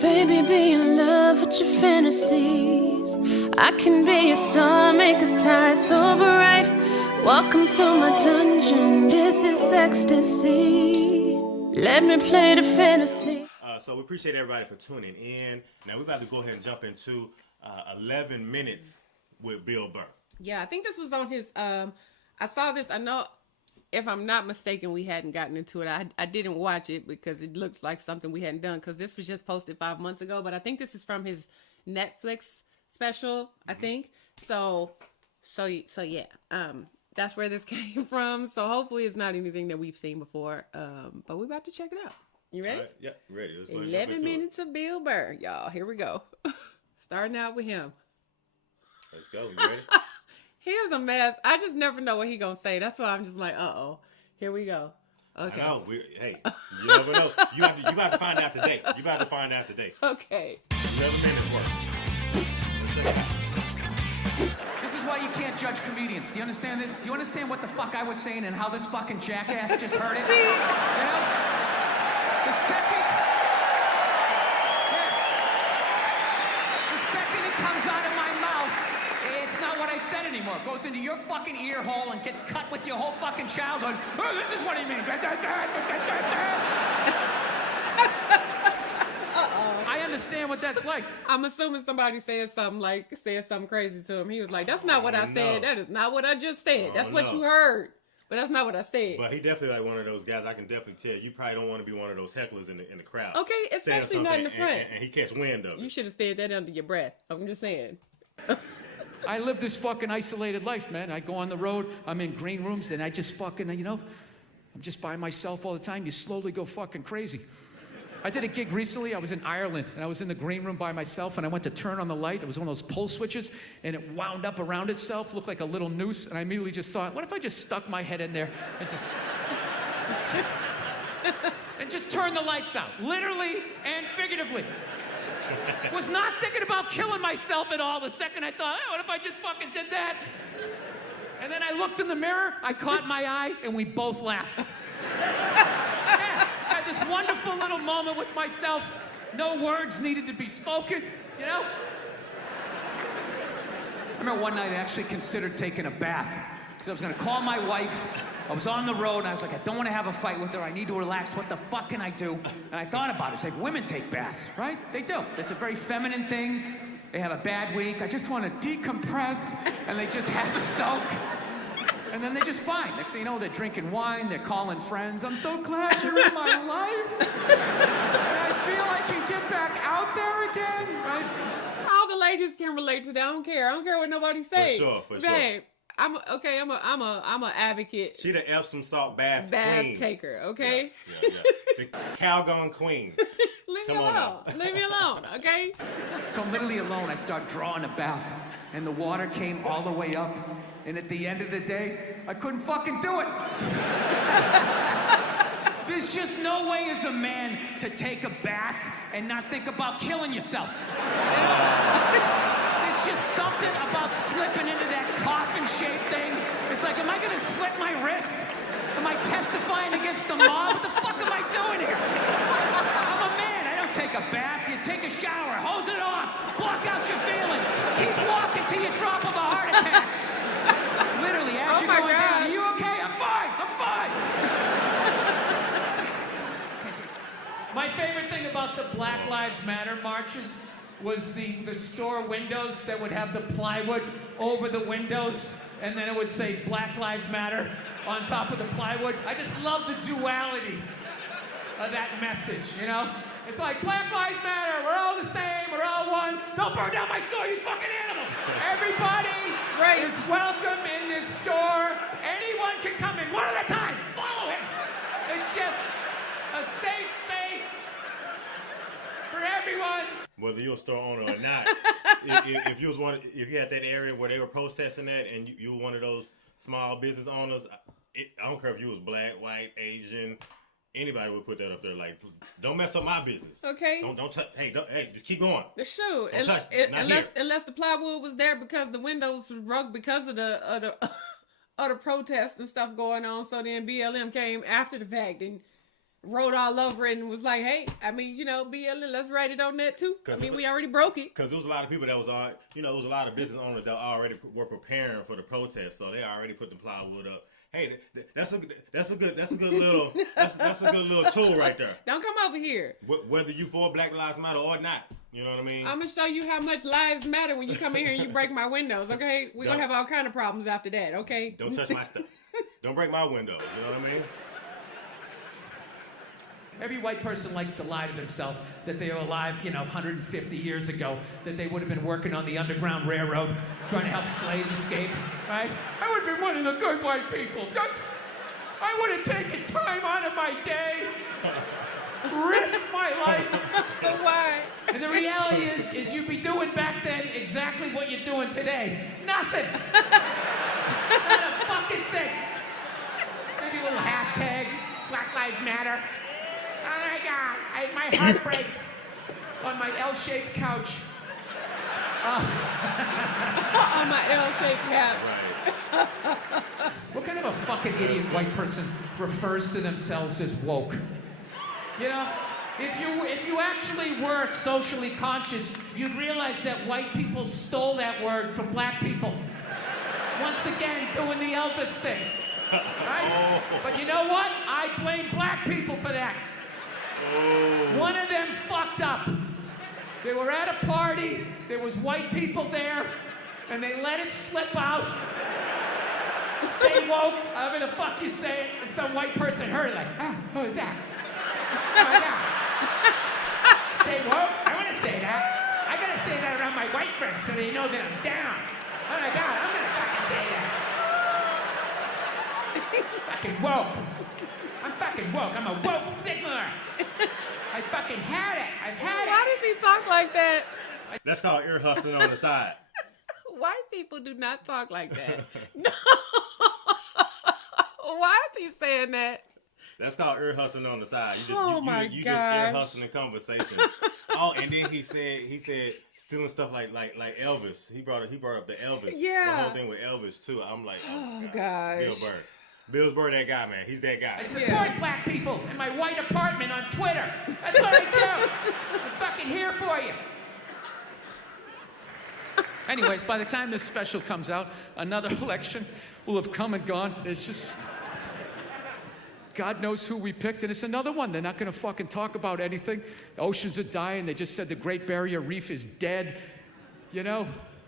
Baby, be in love with your fantasies. I can be a star, make us high so bright. Welcome to my dungeon, this is ecstasy. Let me play the fantasy. So we appreciate everybody for tuning in. Now we're about to go ahead and jump into 11 minutes with Bill Burr. Yeah, I think this was on his, I saw this, I know, if I'm not mistaken, we hadn't gotten into it. I didn't watch it because it looks like something we hadn't done because this was just posted 5 months ago, but I think this is from his Netflix special, I think. So yeah, that's where this came from. So hopefully it's not anything that we've seen before, but we're about to check it out. You ready? Yeah, ready. 11 minutes of Bill Burr, y'all. Here we go. Starting out with him. Let's go. You ready? Here's a mess. I just never know what he gonna say. That's why I'm just like, uh-oh. Here we go. Okay. I know. Hey, you never know. You about to find out today. You about to find out today. Okay. 11 minutes worth. This is why you can't judge comedians. Do you understand this? Do you understand what the fuck I was saying and how this fucking jackass just heard it? You know? The second it comes out of my mouth, it's not what I said anymore. It goes into your fucking ear hole and gets cut with your whole fucking childhood. Oh, this is what he means. I understand what that's like. I'm assuming somebody said something crazy to him. He was like, that's not what I said. That is not what I just said. That's what you heard. But that's not what I said. But he definitely like one of those guys. I can definitely tell you probably don't want to be one of those hecklers in the crowd. Okay, especially not in the front. And he catch wind of it. You should have said that under your breath. I'm just saying. I live this fucking isolated life, man. I go on the road, I'm in green rooms, and I just fucking, I'm just by myself all the time. You slowly go fucking crazy. I did a gig recently. I was in Ireland, and I was in the green room by myself, and I went to turn on the light. It was one of those pull switches, and it wound up around itself, looked like a little noose, and I immediately just thought, what if I just stuck my head in there and just turn the lights out, literally and figuratively. Was not thinking about killing myself at all the second I thought, what if I just fucking did that? And then I looked in the mirror, I caught my eye, and we both laughed. Yeah, I had this wonderful little moment with myself. No words needed to be spoken, you know? I remember one night I actually considered taking a bath because I was gonna call my wife. I was on the road and I was like, I don't want to have a fight with her. I need to relax. What the fuck can I do? And I thought about it. It's like women take baths, right? They do. It's a very feminine thing. They have a bad week. I just want to decompress. And they just have a soak. And then they're just fine. Next thing you know, they're drinking wine. They're calling friends. I'm so glad you're in my life. And I feel I can get back out there again, right? All the ladies can relate to that. I don't care. I don't care what nobody says. For Babe, I'm a advocate. She the Epsom salt bath queen. Taker, okay? Yeah. The Calgon queen. Leave me alone. Leave me alone, okay? So I'm literally alone. I start drawing a bath, and the water came all the way up. And at the end of the day, I couldn't fucking do it. There's just no way as a man to take a bath and not think about killing yourself. There's just something about slipping into that coffin-shaped thing. It's like, am I gonna slit my wrist? Am I testifying against the mob? What the fuck am I doing here? I'm a man. I don't take a bath. You take a shower, hose it off, block out your feelings, keep walking till you drop of a heart attack. Literally, as you're going down, are you okay? I'm fine. My favorite thing about the Black Lives Matter marches was the store windows that would have the plywood over the windows, and then it would say Black Lives Matter on top of the plywood. I just love the duality of that message, you know? It's like, Black Lives Matter, we're all the same, we're all one. Don't burn down my store, you fucking animals. Everybody is welcome in this store. Anyone can come in, one at a time. Follow him. It's just a safe space for everyone. Whether you're a store owner or not, if you had that area where they were protesting that, and you were one of those small business owners, I don't care if you was black, white, Asian, anybody would put that up there. Like, don't mess up my business. Okay. Don't touch. Hey, just keep going. Shoot. Unless the plywood was there because the windows was broke because of the protests and stuff going on. So then BLM came after the fact and wrote all over it and was like, hey, I mean, BLM, let's write it on that too. I mean, we already broke it. Because there was a lot of people that was on, there was a lot of business owners that already were preparing for the protest, so they already put the plywood up. Hey, that's a good little tool right there. Don't come over here. Whether you for Black Lives Matter or not, you know what I mean? I'm gonna show you how much lives matter when you come in here and you break my windows. Okay, we're gonna have all kind of problems after that. Okay. Don't touch my stuff. Don't break my windows. You know what I mean? Every white person likes to lie to themselves that they were alive, 150 years ago, that they would have been working on the Underground Railroad, trying to help slaves escape, right? I would have been one of the good white people. I would have taken time out of my day, risked my life. Why? And the reality is you'd be doing back then exactly what you're doing today. Nothing. Not a fucking thing. Maybe a little hashtag, Black Lives Matter. Oh my God, my heart breaks on my L-shaped couch. On my L-shaped couch. What kind of a fucking idiot white person refers to themselves as woke? If you actually were socially conscious, you'd realize that white people stole that word from black people. Once again, doing the Elvis thing. Right? But you know what? I blame black people for that. One of them fucked up. They were at a party, there was white people there, and they let it slip out. Say woke, however the fuck you say it, and some white person heard it like, who is that? Oh my God. Say woke? I want to say that. I gotta say that around my white friends so they know that I'm down. Oh my God, I'm gonna fucking say that. Fucking woke. I'm fucking woke. I'm a woke signaler. I fucking had it. I've had it. Why does he talk like that? That's called ear hustling on the side. White people do not talk like that. No. Why is he saying that? That's called ear hustling on the side. You just gosh. ear hustling conversation. And then he said stealing stuff like Elvis. He brought up the Elvis. Yeah. The whole thing with Elvis too. I'm like, oh gosh. Bill Burr. Bill Burr, that guy, man. He's that guy. I support black people in my white apartment on Twitter. That's what I do. I'm fucking here for you. Anyways, by the time this special comes out, another election will have come and gone. It's just, God knows who we picked, and it's another one. They're not gonna fucking talk about anything. The oceans are dying. They just said the Great Barrier Reef is dead.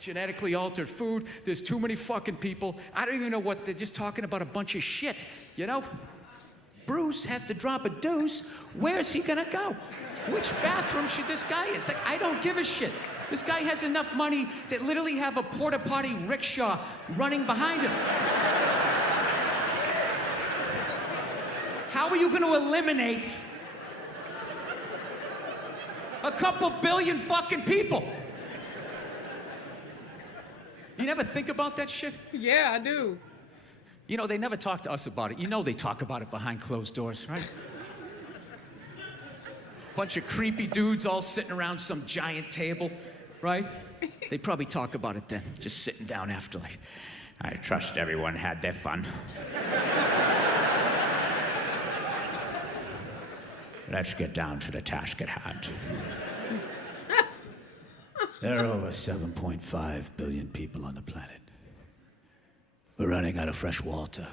Genetically altered food. There's too many fucking people. I don't even know what, they're just talking about a bunch of shit, Bruce has to drop a deuce. Where's he gonna go? Which bathroom should this guy in? It's like, I don't give a shit. This guy has enough money to literally have a porta potty rickshaw running behind him. How are you gonna eliminate a couple billion fucking people? You never think about that shit? Yeah, I do. They never talk to us about it. They talk about it behind closed doors, right? Bunch of creepy dudes all sitting around some giant table, right? They probably talk about it then, just sitting down after, like, I trust everyone had their fun. Let's get down to the task at hand. There are over 7.5 billion people on the planet. We're running out of fresh water.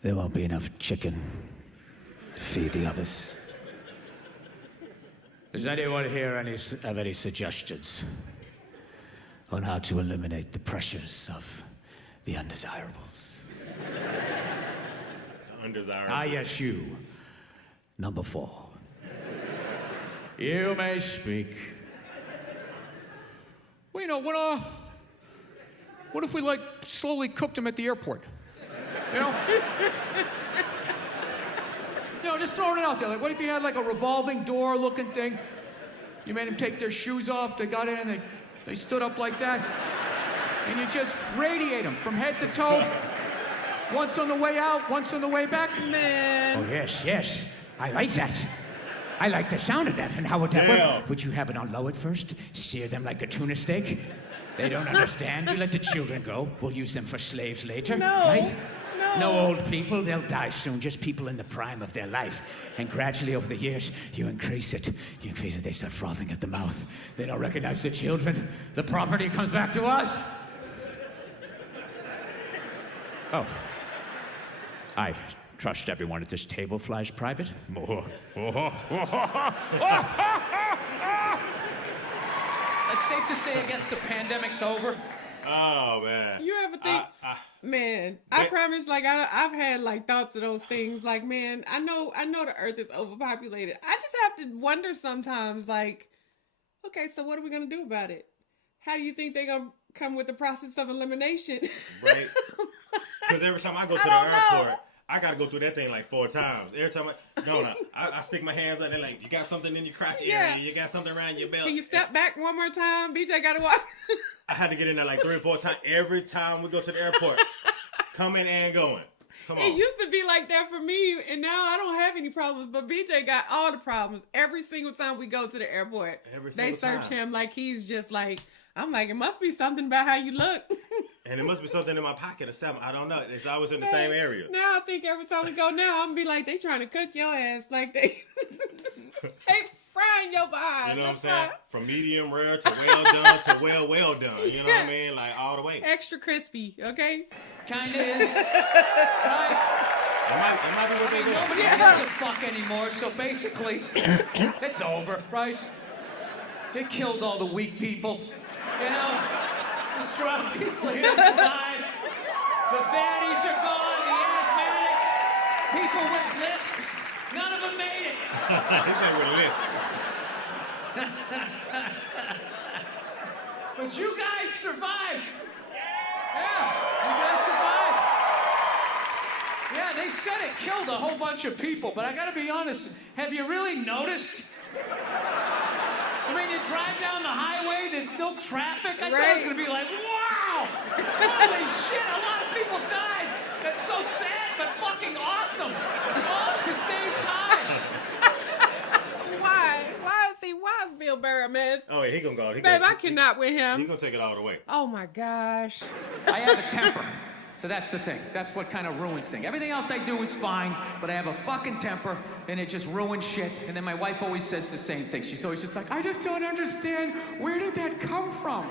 There won't be enough chicken to feed the others. Does anyone here have any suggestions on how to eliminate the pressures of the undesirables? Undesirable. Ah, yes, you. Number 4. You may speak. Well, what if we, slowly cooked him at the airport? Just throwing it out there. What if you had, a revolving door looking thing? You made them take their shoes off, they got in, and they stood up like that. And you just radiate them from head to toe. Once on the way out, once on the way back. Man. Oh, yes. I like that. I like the sound of that. And how would that work? Would you have it on low at first? Sear them like a tuna steak? They don't understand. You let the children go. We'll use them for slaves later, No. right? No. No old people, they'll die soon. Just people in the prime of their life. And gradually over the years, you increase it. They start frothing at the mouth. They don't recognize the children. The property comes back to us. Oh. I trust everyone at this table flies private. It's safe to say, I guess, the pandemic's over. Oh, man. You ever think, I promise, like, I've had, like, thoughts of those things. Like, man, I know the earth is overpopulated. I just have to wonder sometimes, like, okay, so what are we going to do about it? How do you think they're going to come with the process of elimination? Right. Because every time I go to the airport, I got to go through that thing like 4 times. Every time I stick my hands out there like, you got something in your crotch area, you got something around your belt. Can you step back one more time? BJ got to walk. I had to get in there like 3 or 4 times every time we go to the airport. Coming and going. Come on. It used to be like that for me, and now I don't have any problems, but BJ got all the problems. Every single time we go to the airport, they search him like he's just like, I'm like, it must be something about how you look. And it must be something in my pocket or something. I don't know. It's always in the same area. Now I think every time we go now, I'm going to be like, they trying to cook your ass. Like they frying your behind. You know what I'm saying? From medium rare to well done to well done. You know what I mean? Like all the way. Extra crispy, okay? Kinda is. Right? It might be what they do. Nobody gives a fuck anymore, so basically, it's over, right? It killed all the weak people. You know? The strong people here survived. The fatties are gone, the asthmatics, people with lisps, none of them made it. He's not with a list. But you guys survived. Yeah, you guys survived. Yeah, they said it killed a whole bunch of people, but I gotta be honest, have you really noticed? I mean, you drive down the highway, there's still traffic. I thought it was gonna be like, wow! Holy shit, a lot of people died. That's so sad, but fucking awesome. All at the same time. Why? Why is Bill Burr a mess? Oh, yeah, he gonna go. Babe, I cannot with him. He's gonna take it all the way. Oh my gosh. I have a temper. So that's the thing. That's what kind of ruins things. Everything else I do is fine, but I have a fucking temper, and it just ruins shit. And then my wife always says the same thing. She's always just like, I just don't understand. Where did that come from?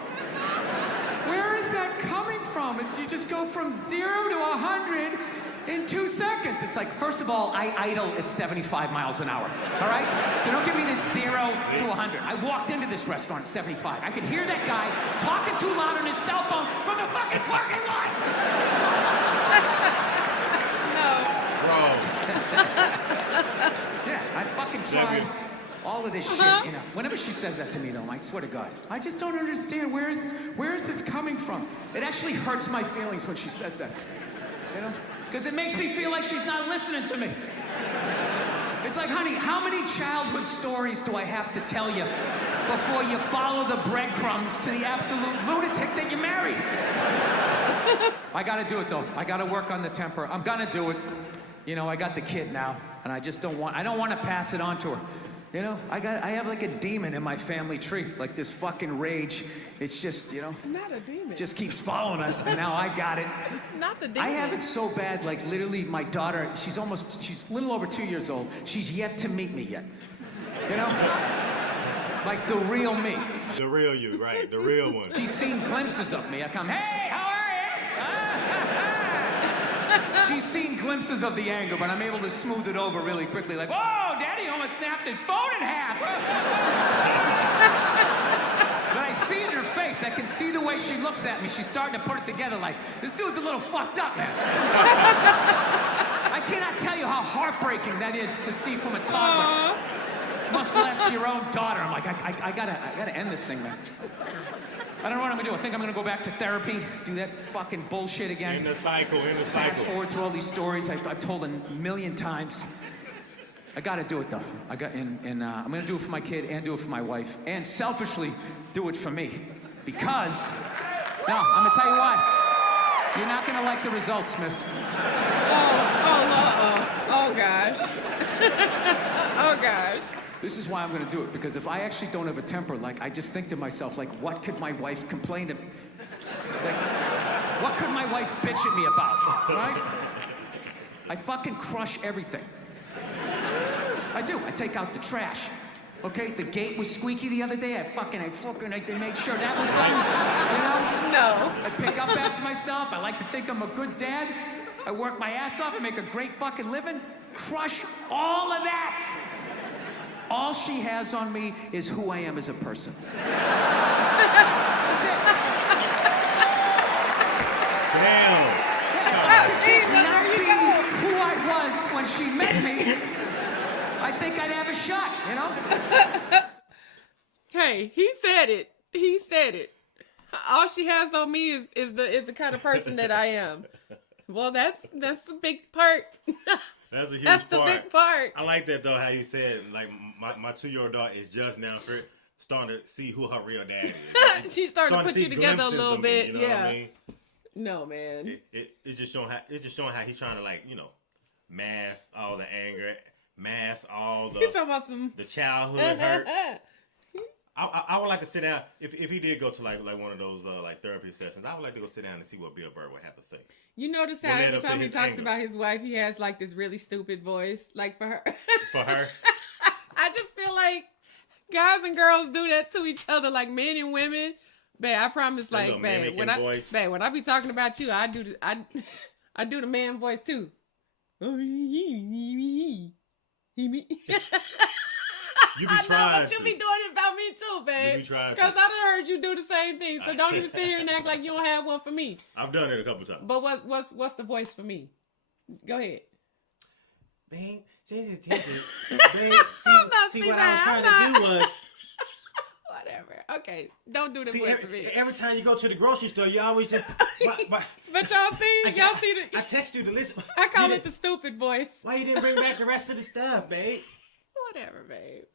Where is that coming from? It's you just go from 0 to 100 in 2 seconds. It's like, first of all, I idle at 75 miles an hour. All right? So don't give me this 0 to 100. I walked into this restaurant at 75. I could hear that guy talking too loud on his cell phone from the fucking parking lot. Yeah, I fucking tried all of this shit, you know. Whenever she says that to me, though, I swear to God, I just don't understand where is this coming from? It actually hurts my feelings when she says that, you know, because it makes me feel like she's not listening to me. It's like, honey, how many childhood stories do I have to tell you before you follow the breadcrumbs to the absolute lunatic that you married? I gotta do it, though. I gotta work on the temper. I'm gonna do it. You know, I got the kid now, and I don't want to pass it on to her. You know, I have like a demon in my family tree, like this fucking rage. It's just, you know. Not a demon. Just keeps following us, and now I got it. Not the demon. I have it so bad, like literally my daughter, she's a little over 2 years old. She's yet to meet me yet. You know? Like the real me. The real you, right? The real one. She's seen glimpses of me. I come, hey, how are you? She's seen glimpses of the anger, but I'm able to smooth it over really quickly. Like, whoa, Daddy almost snapped his phone in half. But I see it in her face. I can see the way she looks at me. She's starting to put it together like, this dude's a little fucked up, man. I cannot tell you how heartbreaking that is to see from a toddler. Must have left your own daughter. I'm like, I gotta end this thing, man. I don't know what I'm gonna do. I think I'm gonna go back to therapy, do that fucking bullshit again. In the cycle. Fast forward through all these stories I've told a million times. I gotta do it though. I'm gonna do it for my kid and do it for my wife, and selfishly do it for me, because. Now I'm gonna tell you why. You're not gonna like the results, miss. Oh gosh. Oh gosh. This is why I'm gonna do it, because if I actually don't have a temper, like, I just think to myself, like, what could my wife complain to me? Like, what could my wife bitch at me about, right? I fucking crush everything. I do. I take out the trash. Okay, the gate was squeaky the other day. I made sure that was done. You know? No. I pick up after myself. I like to think I'm a good dad. I work my ass off and make a great fucking living. Crush all of that. All she has on me is who I am as a person. That's it. Damn. She's not be who I was when she met me. I think I'd have a shot, you know? Hey, he said it. He said it. All she has on me is the kind of person that I am. Well, that's a big part. That's a huge That's part. a big part. I like that though. How you said like my 2-year-old daughter is just now starting to see who her real dad is. She's starting to put see you together a glimpses little of me, bit. you know Yeah. what I mean? No, man. It's just showing how he's trying to like mask all the anger, mask all You talking about some the childhood hurt. I would like to sit down if he did go to like one of those like therapy sessions. I would like to go sit down and see what Bill Burr would have to say. You notice how What led every up to time he his talks anger? about his wife, he has like this really stupid voice, like for her. For her, I just feel like guys and girls do that to each other, like men and women. Babe, I promise, That like, little babe, when voice. I be talking about you, I do the man voice too. you be I know, trying but you to. be doing it about me too, babe. You be trying to. Because I done heard you do the same thing, so don't even sit here and act like you don't have one for me. I've done it a couple times. But what's the voice for me? Go ahead. Babe, babe, not see see what that. I was trying to do was. Whatever. Okay, don't do the See, voice for me. every time you go to the grocery store, you always just. But y'all see, I text you to listen. I call it the stupid voice. Why you didn't bring back the rest of the stuff, babe? Whatever, babe.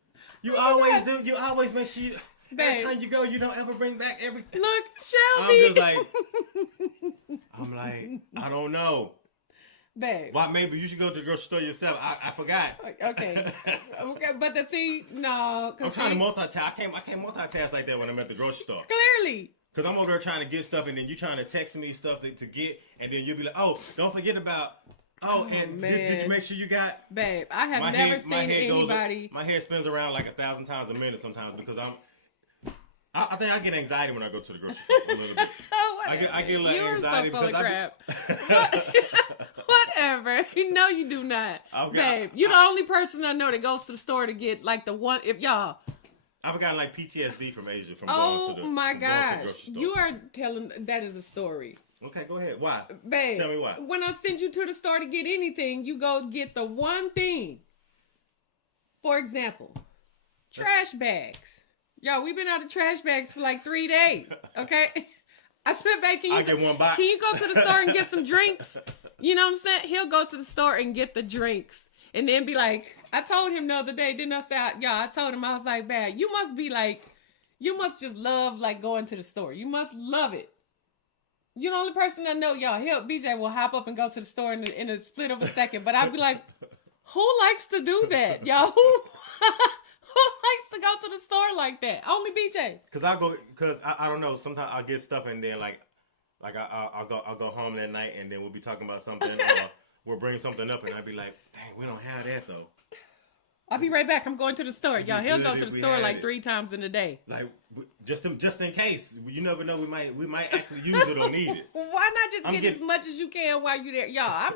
You always do. You always make sure you. Every Babe. time you go, you don't ever bring back everything. Look, I'm Shelby. just like, I don't know. Babe. Why? Maybe you should go to the grocery store yourself. I forgot. Okay. Okay, but no. I'm trying to multitask. I can't multitask like that when I'm at the grocery store. Clearly. Because I'm over there trying to get stuff, and then you trying to text me stuff to get, and then you'll be like, oh, don't forget about, and did you make sure you got? Babe, I have never seen anybody. My head spins around like 1,000 times a minute sometimes because I think I get anxiety when I go to the grocery store a little bit. I get a little You're anxiety so full of because crap. Whatever. You know you do not. Babe, you're the only person I know that goes to the store to get like the one, if y'all. I've gotten like PTSD from Asia from going to the my from going to the gosh. grocery store. You are telling, that is a story. Okay, go ahead. Why? Babe, Tell me why. When I send you to the store to get anything, you go get the one thing. For example, trash bags. Yo, we've been out of trash bags for like 3 days. Okay? I said, babe, I get one box. Can you go to the store and get some drinks? You know what I'm saying? He'll go to the store and get the drinks. And then be like, I told him the other day, didn't I say, I told him, I was like, babe, you must just love like going to the store. You must love it. You're the only person I know, y'all. BJ will hop up and go to the store in a split of a second. But I'd be like, who likes to do that, y'all? Who likes to go to the store like that? Only BJ. Because I don't know. Sometimes I'll get stuff and then like I'll go home that night and then we'll be talking about something. We'll bring something up and I'll be like, dang, we don't have that though. I'll be right back. I'm going to the store. Y'all, he'll go to the store like 3 times in a day. Like just in case. You never know. We might actually use it or need it. Why not just get as much as you can while you're there, y'all?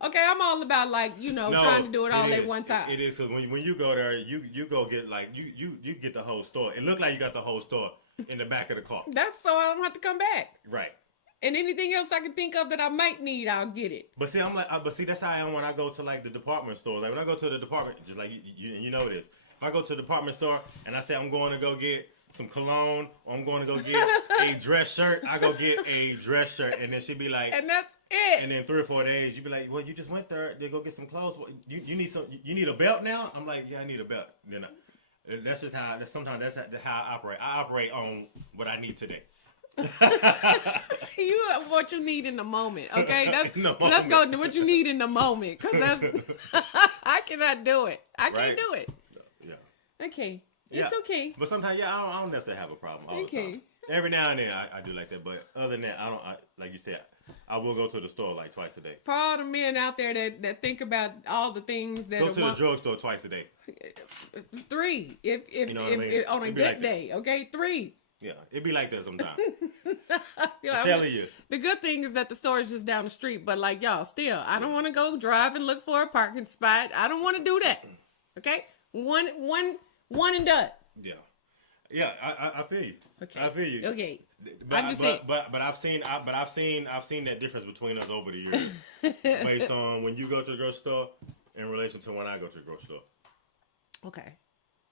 I'm all about like trying to do it all at one time. It is because when you go there, you go get like you get the whole store. It looked like you got the whole store in the back of the car. That's so I don't have to come back. Right. And anything else I can think of that I might need, I'll get it. But see, that's how I am when I go to like the department store. Like when I go to the department, just like you know this. If I go to the department store and I say I'm going to go get some cologne or I'm going to go get a dress shirt, I go get a dress shirt, and then she'd be like, and that's it. And then 3 or 4 days, you'd be like, well, you just went there to go get some clothes. Well, you need some. You need a belt now? I'm like, yeah, I need a belt. Then that's just how. Sometimes that's how I operate. I operate on what I need today. You what you need in the moment, okay? Let's go to what you need in the moment, because that's I cannot do it. I can't do it. Yeah. Okay, it's okay. But sometimes, I don't necessarily have a problem all the time. Every now and then I do like that, but other than that, like you said, I will go to the store like twice a day. For all the men out there that think about all the things that Go to the drugstore twice a day. 3, if You know what I mean? if on a It'd good be like day, okay, 3. Yeah, it'd be like that sometimes. You know, I'm telling you. The good thing is that the store is just down the street, but like y'all, still, I don't want to go drive and look for a parking spot. I don't want to do that. Okay, one and done. Yeah, yeah, I feel you. Okay, I feel you. Okay, But I'm just saying. but I've seen that difference between us over the years, based on when you go to the grocery store in relation to when I go to the grocery store. Okay.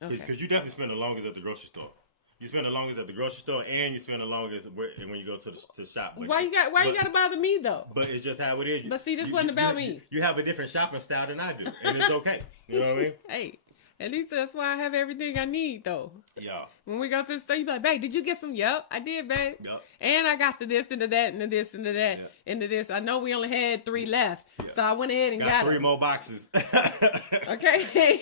Because you definitely spend the longest at the grocery store. You spend the longest at the grocery store, and you spend the longest when you go to the shop. Why you got to bother me though? But it's just how it is. But see, this wasn't about me. You have a different shopping style than I do, and it's okay. You know what I mean? Hey, at least that's why I have everything I need though. Yeah. When we go to the store, you be like, babe, did you get some? Yep, I did, babe. Yep. And I got the this and the that and the this and the that and the this. I know we only had 3 left, so I went ahead and got 3 them. more boxes. Okay.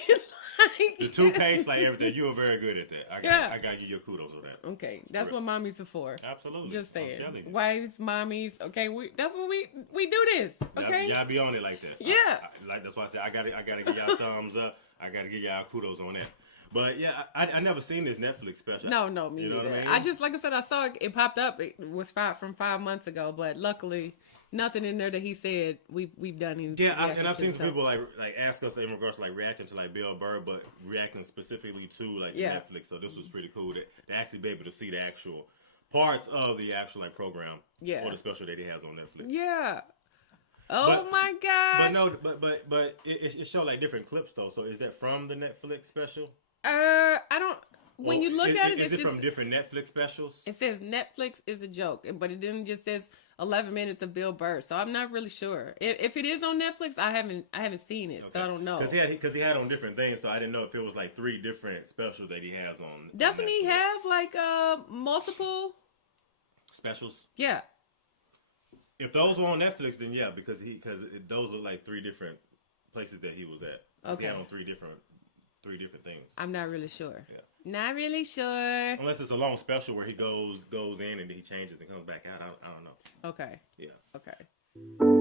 The toothpaste, like everything, you were very good at that. I got you your kudos on that. Okay, that's what mommies are for. Absolutely. Just saying. I'm telling you. Wives, mommies. Okay, that's what we do this. Okay. Y'all be on it like that. Yeah. That's why I said I gotta give y'all thumbs up. I gotta give y'all kudos on that. But yeah, I never seen this Netflix special. No, me you know neither. what I mean? I just, like I said, I saw it popped up. It was from 5 months ago, but luckily, nothing in there that he said we've done. And I've seen some people like ask us in regards to like reacting to like Bill Burr, but reacting specifically to like Netflix. So this was pretty cool to actually be able to see the actual parts of the actual like program or the special that he has on Netflix. Yeah. Oh my gosh. But it showed like different clips though. So is that from the Netflix special? I don't. When you look at it, is it's it just from different Netflix specials? It says Netflix is a joke, but it then just says 11 minutes of Bill Burr. So I'm not really sure if it is on Netflix. I haven't seen it, so I don't know. Because he had on different things, so I didn't know if it was like 3 different specials that he has on. Doesn't he have like multiple specials? Yeah. If those were on Netflix, then yeah, because those are like 3 different places that he was at. Okay. He had on 3 different things. I'm not really sure. Yeah. Not really sure. Unless it's a long special where he goes in and then he changes and comes back out. I don't know. Okay. Yeah. Okay.